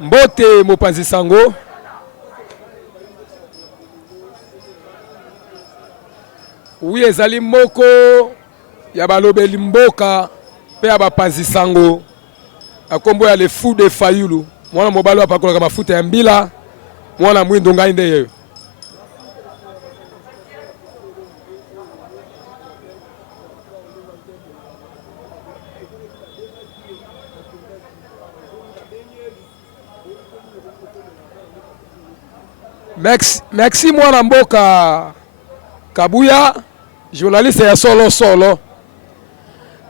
Mbote mopanzi sango. Oui, ezali moko ya balobeli mboka pe ya bapanzi sango. Akombo ya le fou de Fayulu. Mwana mobalo apakolaka mafuta ya mbila. Mwana mwindo ngai nde yeyo. Merci mwana mboka Kabuya, journaliste ya solo.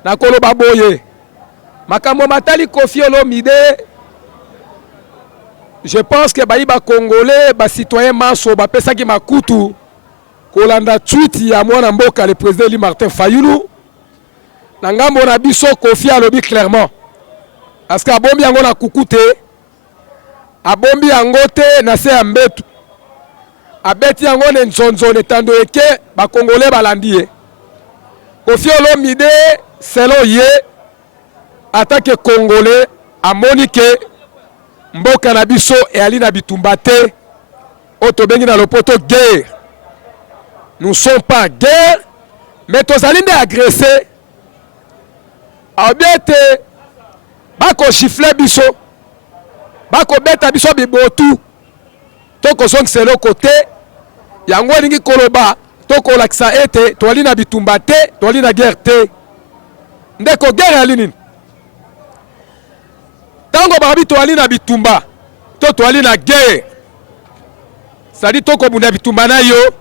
Nakolo baboye. Makambo matali Koffi Olomide. Je pense que baïba congolais, ba citoyen maso, ba pesaki makutu. Kolanda tweet ya mwana mboka le président Eli Martin Fayulu. Nangambo na biso Koffi alobi clairement. Parce que abombi yango na kukute. Abombi yango te na se ya mbetu. Abeti yango ne nzonzo ne tando eke ba congolais balandi. Koffi Olomide selo ye attaque congolais a monique mboka na biso e ali na bitumba te otobengi na lopoto guerre. Nous ne sommes pas guerre mais tozali nde agressé. Abiete bako chifle biso bako beta biso bibotu toko zongi selo kote yango ningi koloba toko lakisa ete toali na bitumba te toali na guerre te ndeko guerre ali nini tango babi toali na bitumba to toali na guerre sadi toko bunda bitumba na yo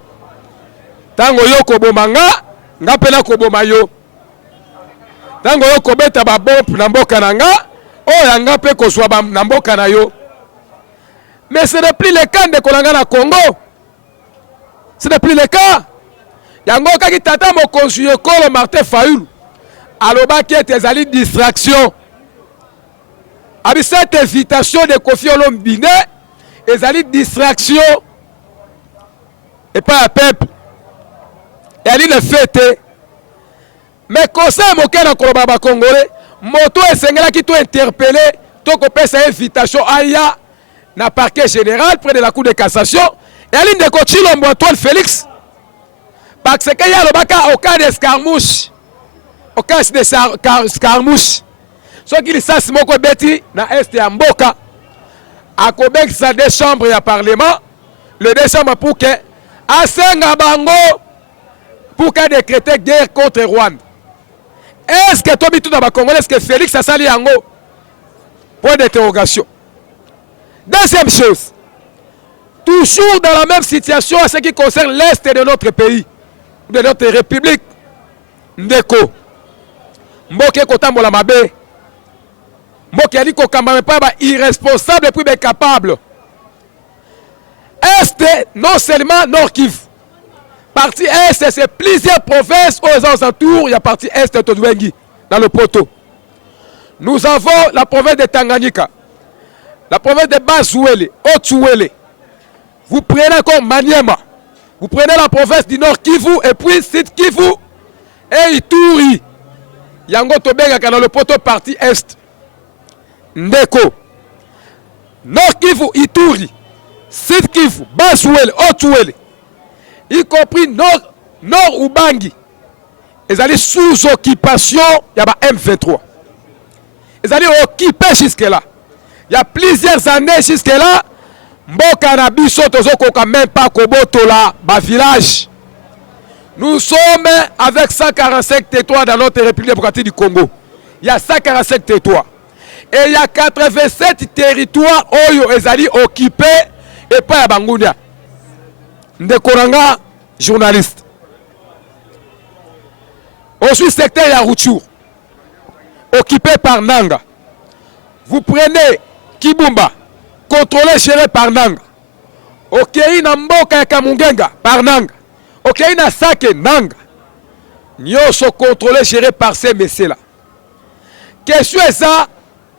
tango yo koboma nga pena koboma yo tango yo kobeta ba bombe na mboka na nga oya nga pe kozwa na mboka na yo. Mais ce n'est plus le cas de Kolanga na Congo. Ce n'est plus le cas. Yango kaki tata mo konsuye kolo Martin Fayulu. Alobaki ete ezali distraction. Abi cette invitation de Koffi Olomide ezali distraction. Et pas un peuple. Et ali le fête. Mais conseil moke na koloba ba Congolais, moto esengela ki to interpeller to kopesa invitation aya na parquet général près de la cour de cassation et aline de Kochilombo Antoine Félix parce que ya lobaka au cas d'escarmouche au cas d'escarmouche so qu'il sas moko beti na est ya mboka akobek sa deux chambres ya parlement le deux chambres pour que asenga bango pour que décréter guerre contre Rwanda. Est-ce que tobi tout na ba Congolais est-ce que Félix a sali yango? Point d'interrogation. Deuxième chose, toujours dans la même situation à ce qui concerne l'Est de notre pays, de notre République, Ndeko, Mboke Kotambola Mabe, Mboke Ali Kokamba pas irresponsable et puis capable. Est non seulement Nord Kivu, partie Est, c'est plusieurs provinces aux alentours, il y a partie Est de Todwengi, dans le poteau. Nous avons la province de Tanganyika. La province de Bas-Ouele, Haut-Ouele. Vous prenez comme Maniema. Vous prenez la province du Nord Kivu et puis Sud Kivu et Ituri. Yango Tobenga dans le poteau partie Est. Ndeko. Nord Kivu, Ituri. Sud Kivu, Bas-Ouele, Haut-Ouele. Y compris Nord Ubangi. Ils allaient sous occupation, il y a M23. Ils allaient occuper jusque-là. Il y a plusieurs années jusque-là, Mboka na biso tozokoka même pas kobotola ba village. Nous sommes avec 145 territoires dans notre République démocratique du Congo. Il y a 145 territoires. Et il y a 87 territoires oyo ezali occupés et pas ya Bangunia. Ndekoranga journaliste. Ensuite secteur ya Rutshuru occupé par Nanga. Vous prenez Kibumba, contrôlé, géré par Nanga. Ok, na mboka ya Kamungenga, par Nanga. Ok, na Sake, Nanga. Nyoso contrôlé, géré par ces messieurs-là. Question est ça,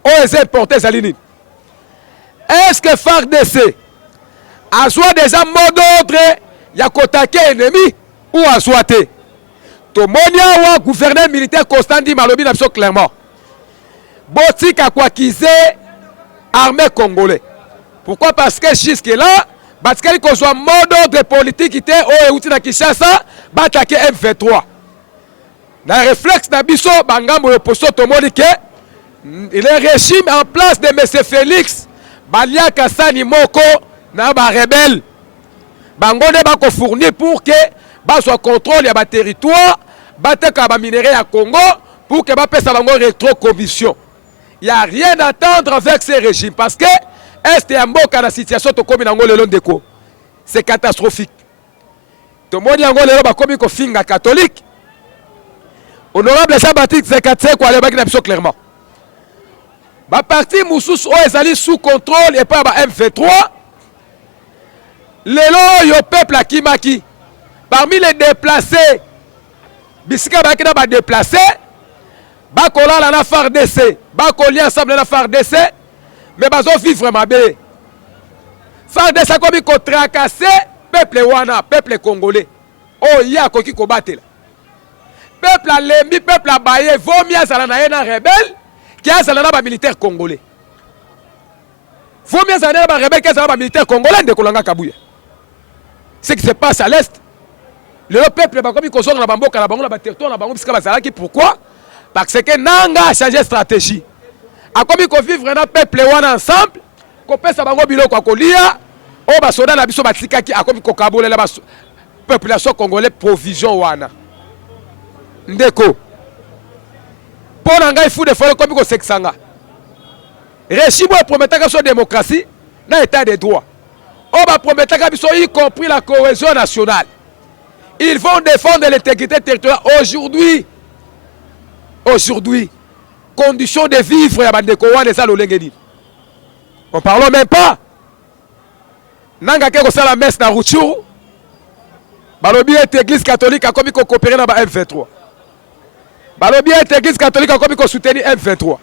on les importe, Zalinine. Est-ce que FARDC a soit déjà mot d'ordre, ya kotake ennemi, ou a souhaité? Tomonia ou gouverneur militaire Constant dit Malobi n'a clairement. Botika kwa kize armée congolais. Pourquoi? Parce que jusque-là, Batikali qu'on soit mode d'ordre politique qui était au Euti na Kinshasa, attaquer M23. Dans le réflexe d'Abisso, Bangambo et Posto Tomoni que le régime en place de M. Félix, Balia Kassani Moko, na ba rebelle, Bangone bako fournir pour que ba soit contrôle ya ba territoire, bateka ba minerai à Congo, pour que ba pesa bango rétro-commission. Il n'y a rien à attendre avec ces régimes parce que est Mboka na situation to komi nango lelo ndeko. C'est catastrophique. To moni yango lelo ba komi ko finga catholique. Honorable Jean-Baptiste Zekatse ko ale baki na biso clairement. Ba parti mususu o ezali sous contrôle et pas ba M23. Lelo yo peuple akimaki. Parmi les déplacés, bisika baki na ba déplacés, ba kolala na FARDC, ba kolia ensemble na FARDC. Mais bazo vivre ma bé. FARDC a comme ko tracasser peuple wana, peuple congolais. Oh ya koki ko batela. Peuple a lembi, peuple a baye, vaut mieux azala na yena rebelle qui azala na ba militaire congolais. Vaut mieux azala na ba rebelle qui azala ba militaire congolais de kolanga kabuya. Ce qui se passe à l'est. Le peuple ba comme ko zonga na bamboka na bango na ba territoire na bango bisika bazala ki pourquoi? Parce que nanga a changé stratégie. A comme ko vivre na peuple wana ensemble, ko pesa bango biloko kolia, o ba soda na biso batikaki a comme ko kabolela ba population congolais provision wana. Ndeko. Pour nanga il faut de faire comme ko seksanga. Régime prometaka so démocratie na état de droit. O ba prometaka biso y compris la cohésion nationale. Ils vont défendre l'intégrité territoriale aujourd'hui. Aujourd'hui. Conditions de vivre ya bandeko wana eza lolengeni. On parle même pas. Nanga ke ko sala messe na Rutshuru. Balobi et église catholique a comme ko coopérer na ba M23. Balobi et église catholique a comme ko soutenir M23.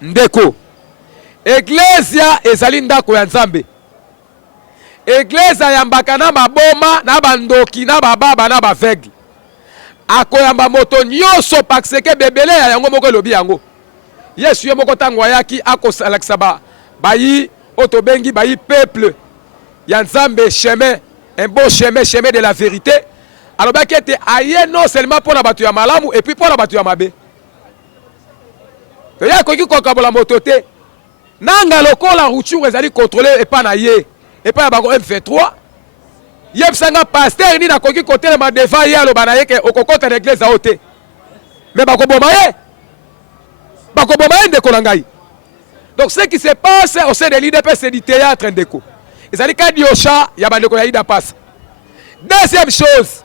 Ndeko. Église ezali ndako ya Nzambe. Église ya mbakana maboma na bandoki na bababa na baveugle. Akoyamba moto nyonso parce que bebele ya yango moko lobi yango. Yesu ye moko tango yaki akosalakisa bayi otobengi bayi peuple ya Nzambe chemin, un bon chemin, chemin de la vérité. Alors ba kete aye non seulement pour la batu ya malamu et puis pour la batu ya mabe. To ya koki ko kabola moto te. Nanga lokola Rutshuru ezali contrôler et pas na ye et pas ba M23. Yeb sanga pasteur ni na koki côté le madeva ya lo banaye ke okokota na église a ote. Mais ba ko bomaye. Ba ko bomaye ndeko langai. Donc ce qui se passe au sein de l'IDP c'est du théâtre ndeko. Ezali ka diosha ya bandeko ya ida passe. Deuxième chose.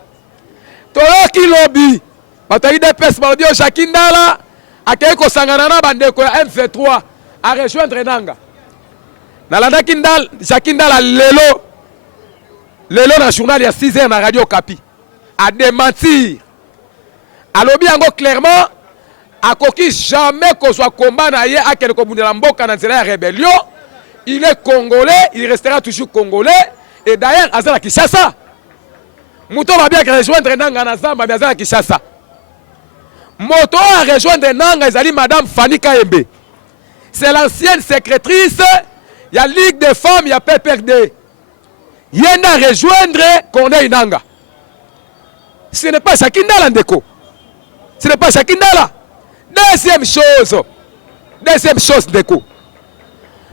Toloki lobby. Bato IDP ba dio Shakindala akei ko sangana na bandeko ya M23 a rejoindre Nanga. Na landa kindal Shakindala lelo na journal il y a 6 heures na radio Kapi a démentir alobi yango clairement akoki jamais ko soit combat na ye akele ko bundela mboka na nzela ya rébellion. Il est congolais, il restera toujours congolais et d'ailleurs azala Kinshasa moto va bien rejoindre Nanga na Zamba mais azala Kinshasa moto a rejoindre Nanga ezali madame Fanny Kayembe. C'est l'ancienne secrétaire il y a Ligue des femmes, il y a PPRD. Yenda rejoindre Corneille Nanga. Ce n'est pas Shakindala ndeko. Ce n'est pas Shakindala. Deuxième chose ndeko.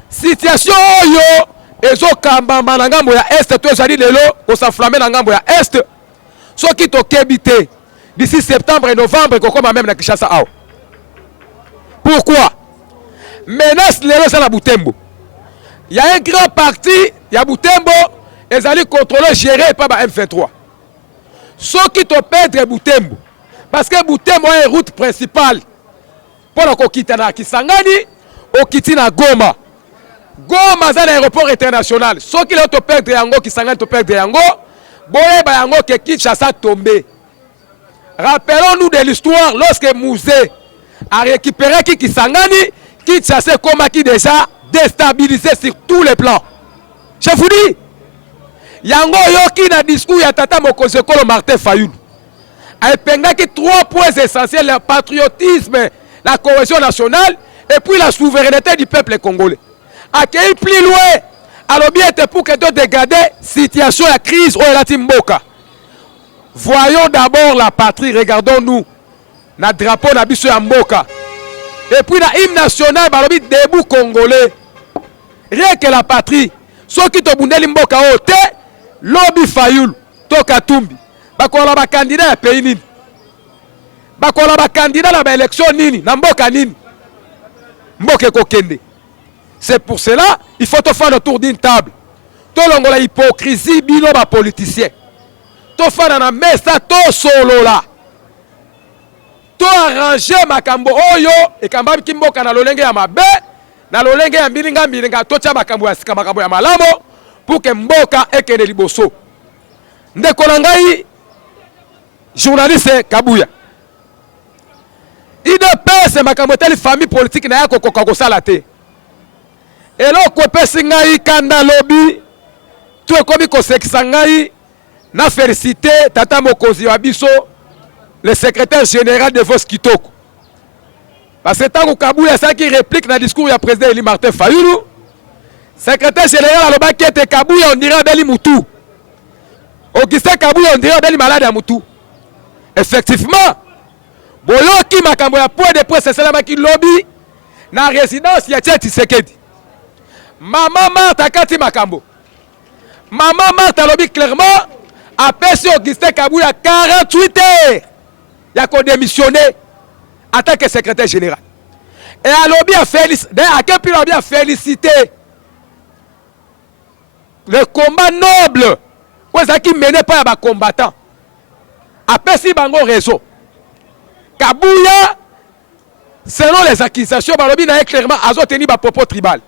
Situation yo ezo kambamba na ngambo ya est to ezali lelo ko s'enflammer na ngambo ya est. Soki to kebite d'ici septembre et novembre ko koma même na Kinshasa ao. Pourquoi? Menace lelo ça la Butembo. Il y a un grand parti, il y a Butembo ezali contrôlé géré par ba M23. Ceux qui te perdre Butembo parce que Butembo est route principale pour la kokita na Kisangani okiti na Goma. Goma c'est l'aéroport international. Ceux qui te perdre yango Kisangani te perdre yango boye ba yango ke Kinshasa tombé. Rappelons-nous de l'histoire lorsque Mouzé a récupéré Kisangani, Kinshasa comme qui déjà déstabilisé sur tous les plans. Je vous dis yango yoki na discours ya tata mokonzi ekolo Martin Fayulu apengaki 3 points essentiels: le patriotisme, la cohésion nationale et puis la souveraineté du peuple congolais. accueilli plus loin. Alors bien était pour que tu dégader situation de crise où elle a timboka. Voyons d'abord la patrie, regardons-nous. Na drapeau na biso ya mboka. Et puis na hymne national balobi debout congolais. Rien que la patrie. Ceux qui te bundeli mboka ote, lobby Fayulu, to Katumbi. Bakola ba candidat ya pays nini? Bakola ba candidat na ba élection nini? Na mboka nini? Mboka kokende. C'est pour cela, il faut te faire le tour d'une table. To longola hypocrisie bino ba politicien. To faire na mesa to solo la. To arranger makambo oyo e kamba kimboka na lolenge ya mabe na lolenge ya mbilinga to tia makambo ya sika makambo ya malamo pour que mboka ekende liboso. Ndeko na ngai journaliste Kabuya. IDPS makambo teli famille politique na yako koka sala te. Eloko epesi ngai kanda lobi to ekomi kosekisa ngai na félicité tata mokonzi wa biso le secrétaire général de Vos Kitoko. Parce que tant que Kabuya ça qui réplique dans le discours du président Eli Martin Fayulu, secrétaire général alobaki ete Kabuya on dirait Beli Moutou. Augustin Kabuya on dirait Beli malade à Moutou. Effectivement, boyoki makambo ya point de presse salamaki lobby na résidence ya Tshisekedi. Maman Martha kati makambo. Maman Martha lobby clairement apesi Augustin Kabuya 48 heures. Il a démissionné en tant que secrétaire général. Et à lobby a félicité, à quel point lobby a félicité le combat noble qui mené par les combattants. Après si bango réseau. Kabuya, selon les accusations, lobby n'a clairement tenu des propos tribal.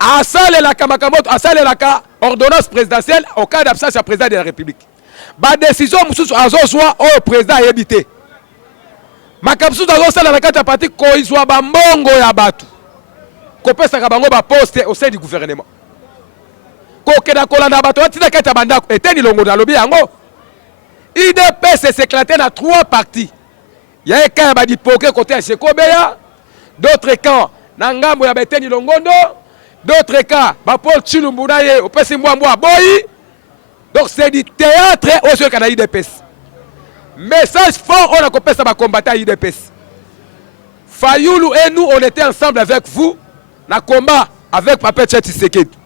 À ça, la ordonnance présidentielle au cas d'absence du président de la République. Ba décision mususu azozwa au président a habité. Makapsu azosala na kati ya parti ko izwa ba mbongo ya batu. Ko pesa ka bango ba poste au sein du gouvernement. Ko keda kolanda batu atina kati ya bandako eteni longo na lobi yango. IDPS s'éclater dans 3 parties. Il y a un camp ba dipoke côté ya Shekobeya, d'autres camps na ngambo ya beteni longondo, d'autres camps ba Paul Chilumbu na ye opesi mbwa boyi. Donc c'est du théâtre aux yeux de l'IDPS. Message fort, on a compris ça va combattre l'IDPS. Fayulu et nous, on était ensemble avec vous, dans le combat avec Papa Tshisekedi.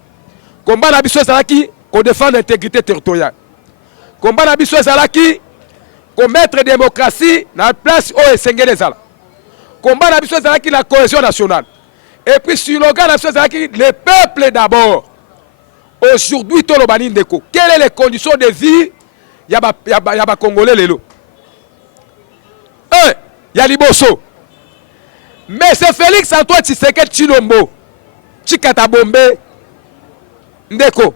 Combat na biso ezalaki qu'on défend l'intégrité territoriale. Combat na biso ezalaki qu'on mettre démocratie dans la place où esengeli ezala. Combat na biso ezalaki la cohésion nationale. Et puis sur le slogan na biso ezalaki le peuple d'abord. Aujourd'hui, quelles sont les conditions de vie? Il y a Congolais lelo. Il y a Liboso. Mais c'est Félix Antoine Tshisekedi Tshilombo. Tshikata Bombe. Ndeko.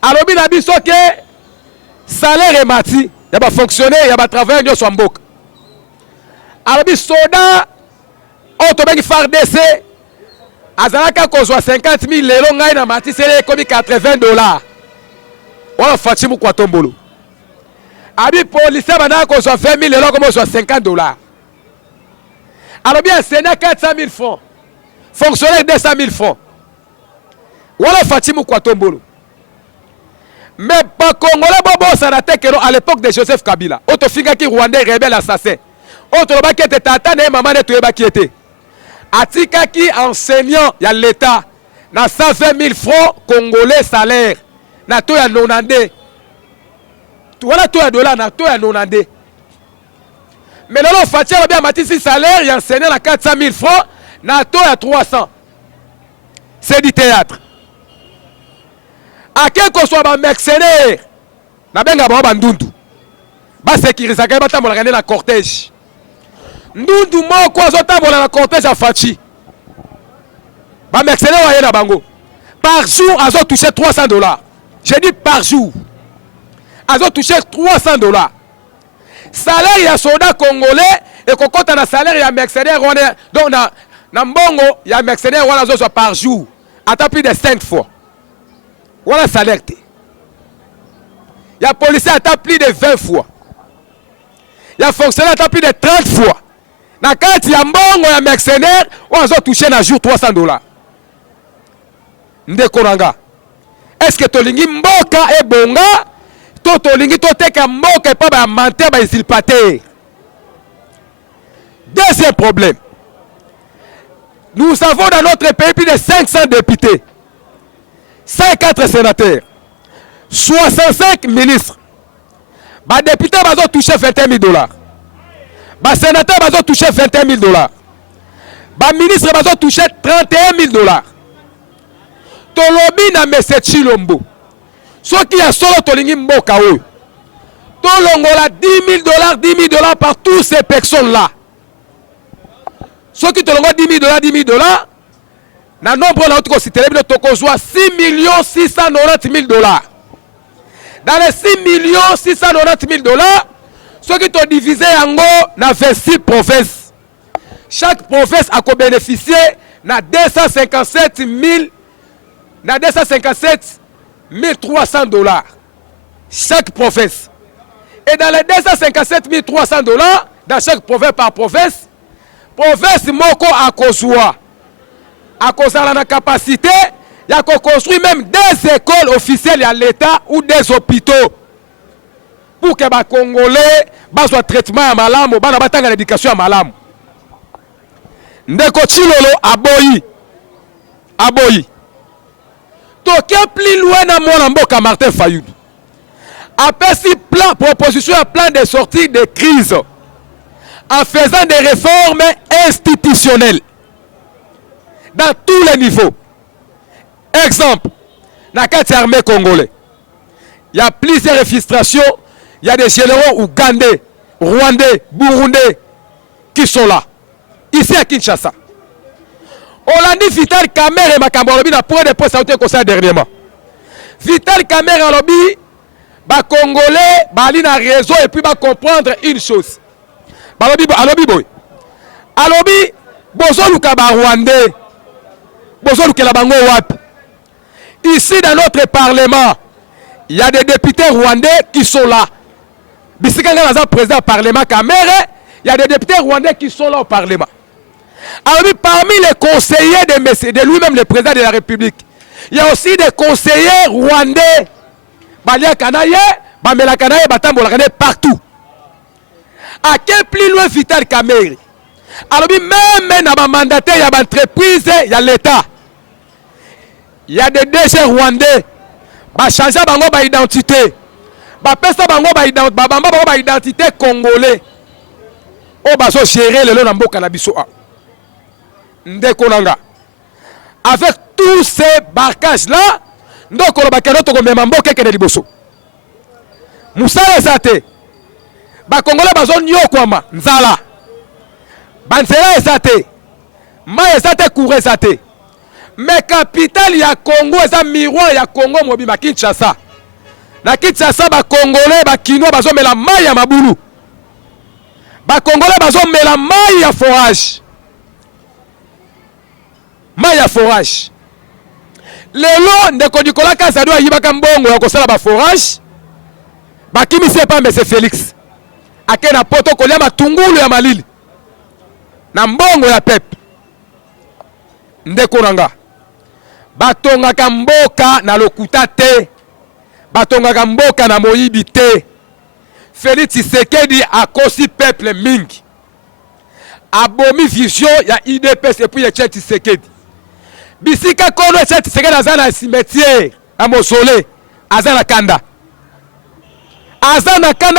Alors, il y a que salaire est mati. Il y a fonctionnaire, il y a travailleur de Swambok. Alors, il y a soda. On a faire d'essai. Azalaka kozwa 50 000 lelo ngai na matisele komi $80. Wala Fachimu kwa tombolo. Abi police bana kozwa 20 000 lelo komo kozwa $50. Alors bien Sénat 400 000 francs. Fonctionnaire 200 000 francs. Wala Fachimu kwa tombolo. Mais pas Congolais bobo sanatekero à l'époque de Joseph Kabila. Oto finga ki Rwandais rebelle assassin. Oto lobaki ete tata ne maman ne toyebaki ete. Atika qui enseignant y a l'État na 120 000 francs congolais salaire na to ya 90. Voilà to ya dollar na to ya 90. Mais là on fait bien matisi salaire y enseignant na 400 000 francs na to ya 300. C'est du théâtre. À quel que soit ba mercenaire na benga ba ndundu. Ba sécuriser ka ba tambola kande na cortège. Ndundu moko azotambola na cortège à Fachi. Ba mercenaire wa yena bango. Par jour azo touché $300. J'ai dit par jour. Azo touché $300. Salaire ya soldat congolais et kokota na salaire ya mercenaire wana donc na mbongo ya mercenaire wana azo par jour. Ata plus de 5 fois. Voilà salaire. Ya policier ata plus de 20 fois. Ya fonctionnaire ata plus de 30 fois. Na kati ya mbongo ya mercenaire, on a touché na jour $300. ndeko nanga. Est-ce que tolingi mboka e bonga to tolingi to teka mboka e pa ba menteur ba usurpateur? Deuxième problème. Nous avons dans notre pays plus de 500 députés, 104 sénateurs, 65 ministres. Les députés ont touché 21 000 $. Les sénateurs ont touché 21 000 $. Les ministres ont touché 31 000 $. Tolobi na Mese Chilombo. Ce qui a solo tolingi mboka oyo. Tolongola 10 000 $, par toutes ces personnes-là. Ceux qui te l'ont 10 000 $, 10 000 $, na nombre na autre cité, tu 6 690 000 $. Dans les 6 690 000 $, ceux qui t'ont divisé en gros, dans 26 provinces. Chaque province a bénéficié de 257 300 $. Chaque province. Et dans les 257 300 $, dans chaque province par province, province moko akozwa akozala na capacité ya construire même des écoles officielles à l'État ou des hôpitaux pour que les Congolais bazwa traitement ya malamu bana batanga l'éducation ya malamu. Ndeko Chilolo aboyi toke plus loin na mwana mboka Martin Fayulu apesi plan proposition à plan de sortie de crise en faisant des réformes institutionnelles dans tous les niveaux. Exemple, dans la armée congolaise, il y a plusieurs registrations, il y a des généraux ougandais, rwandais, burundais qui sont là, ici à Kinshasa. On l'a dit Vital Kamerhe et Makambo Alobi na point de presse à conseil dernièrement. Vital Kamerhe Alobi, les Congolais, ils ont raison et puis ils comprendre une chose. Alobi boy. Alobi bozo luka ba Rwandais. Bozo luka la bango wapi. Ici dans notre parlement, il y a des députés rwandais qui sont là. Bisika nga président du parlement Kamerhe, il y a des députés rwandais qui sont là au parlement. Alobi parmi les conseillers de lui-même le président de la République, il y a aussi des conseillers rwandais. Balia Kanaye, Bamela Kanaye, Batambola Kanaye partout. À quel plus loin Vital Kamerhe? Alors même dans ma mandataire, il y a une entreprise, il y a l'État. Il y a des DG rwandais. Bah changer bango ba identité. Bah pesa bango ba identité congolais. O ba so gérer le na mboka na biso a. Ndeko nanga. Avec tous ces barcages là, ndoko lo bakeno to ko mema mboka ke na liboso. Musala ezate. Ba Congolais bazo nyokwama nzala. Banzela ezate. Ma ezate cour ezate. Mais capitale ya Congo eza miroir ya Congo mobima Kinshasa. Na Kinshasa ba Congolais ba Kinois bazo mela mai ya mabulu. Ba Congolais bazo mela mai ya forage. Mai ya forage. Lelo ndeko Nicolas Kazado ayibaka mbongo ya kosala ba forage. Ba kimise pa Mese Félix. Akena poto kolia matungulu ya malili na mbongo ya pepe. Ndeko nanga batongaka mboka na lokuta te, batongaka mboka na moyibi te. Félix Tshisekedi akosi peuple mingi, abomi vision ya IDPS et puis ya Tshisekedi. Bisika kono Tshisekedi azana cimetière à mausolée, azana kanda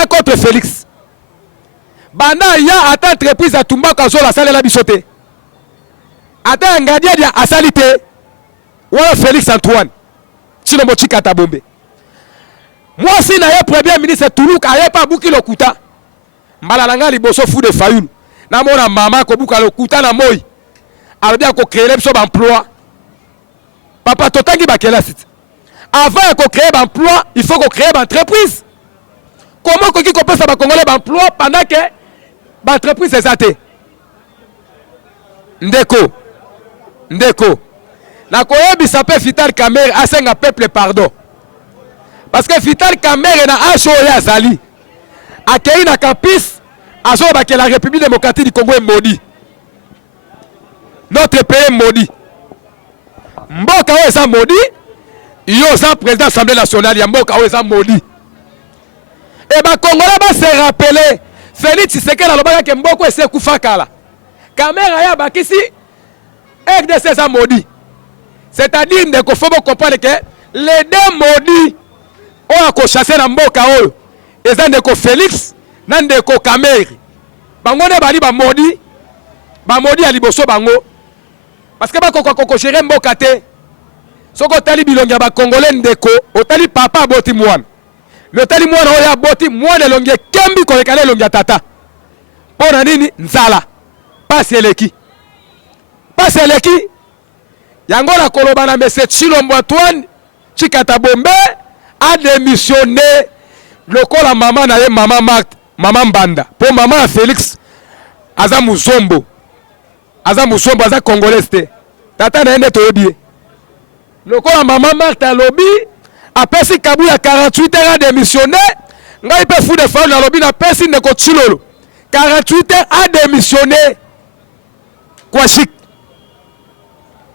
contre Félix. Banda ya ata entreprise à Tumbaka zola sale la bisote. Ata ngadia dia asalite. Wala Félix Antoine. Chino mochika tabombe. Moi si na ye premier ministre Toulouk aye pa buki lokuta. Mbalalanga liboso fu de Fayulu. Na mona mama ko buka lokuta na moi. Alobia ko créer l'emploi d'emploi. Papa totangi bakela site. Avant ko créer l'emploi, il faut ko créer l'entreprise. Comment qu'on peut faire Congolais d'emploi pendant que l'entreprise est zatée? Ndeko. Na koyebi sape Vital Kamerhe asenga peuple pardon. Parce que Vital Kamerhe na Ashoya Zali. Akei na campus azoba que la République démocratique du Congo est maudit. Notre pays est maudit. mboka oyo eza modi yo za président assemblée nationale ya mboka oyo eza modi et ba congolais ba se rappeler Félix Tshisekedi alobaka ke mboko ese kufa kala caméra ya bakisi RDC eza modi c'est-à-dire ndeko faut comprendre que les deux maudits oyo ko chasser na mboka oyo eza ndeko Félix na ndeko Kameri bango ne bali ba maudit ya liboso bango parce que ba koko gérer mboka te soko tali bilongi ba congolais ndeko otali papa aboti mwana le tali mwana oyo aboti mwana elongi kembi kolekana elongi tata pona nini nzala pasi eleki yango na koloba na Monsieur Tshilombo Antoine Tshikata Bombe a démissionné lokola mama na ye mama Mbanda po mama ya Félix aza muzombo aza congolais te tata na ende toyebi lokola mama Marthe alobi apesi kabu ya 48 heures a démissionné ngai pe fu de fa na lobi na pesi ndeko Tshilolo 48 heures a démissionné kwa chic.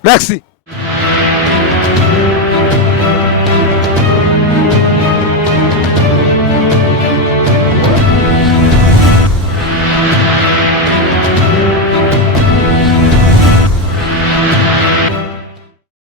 Merci.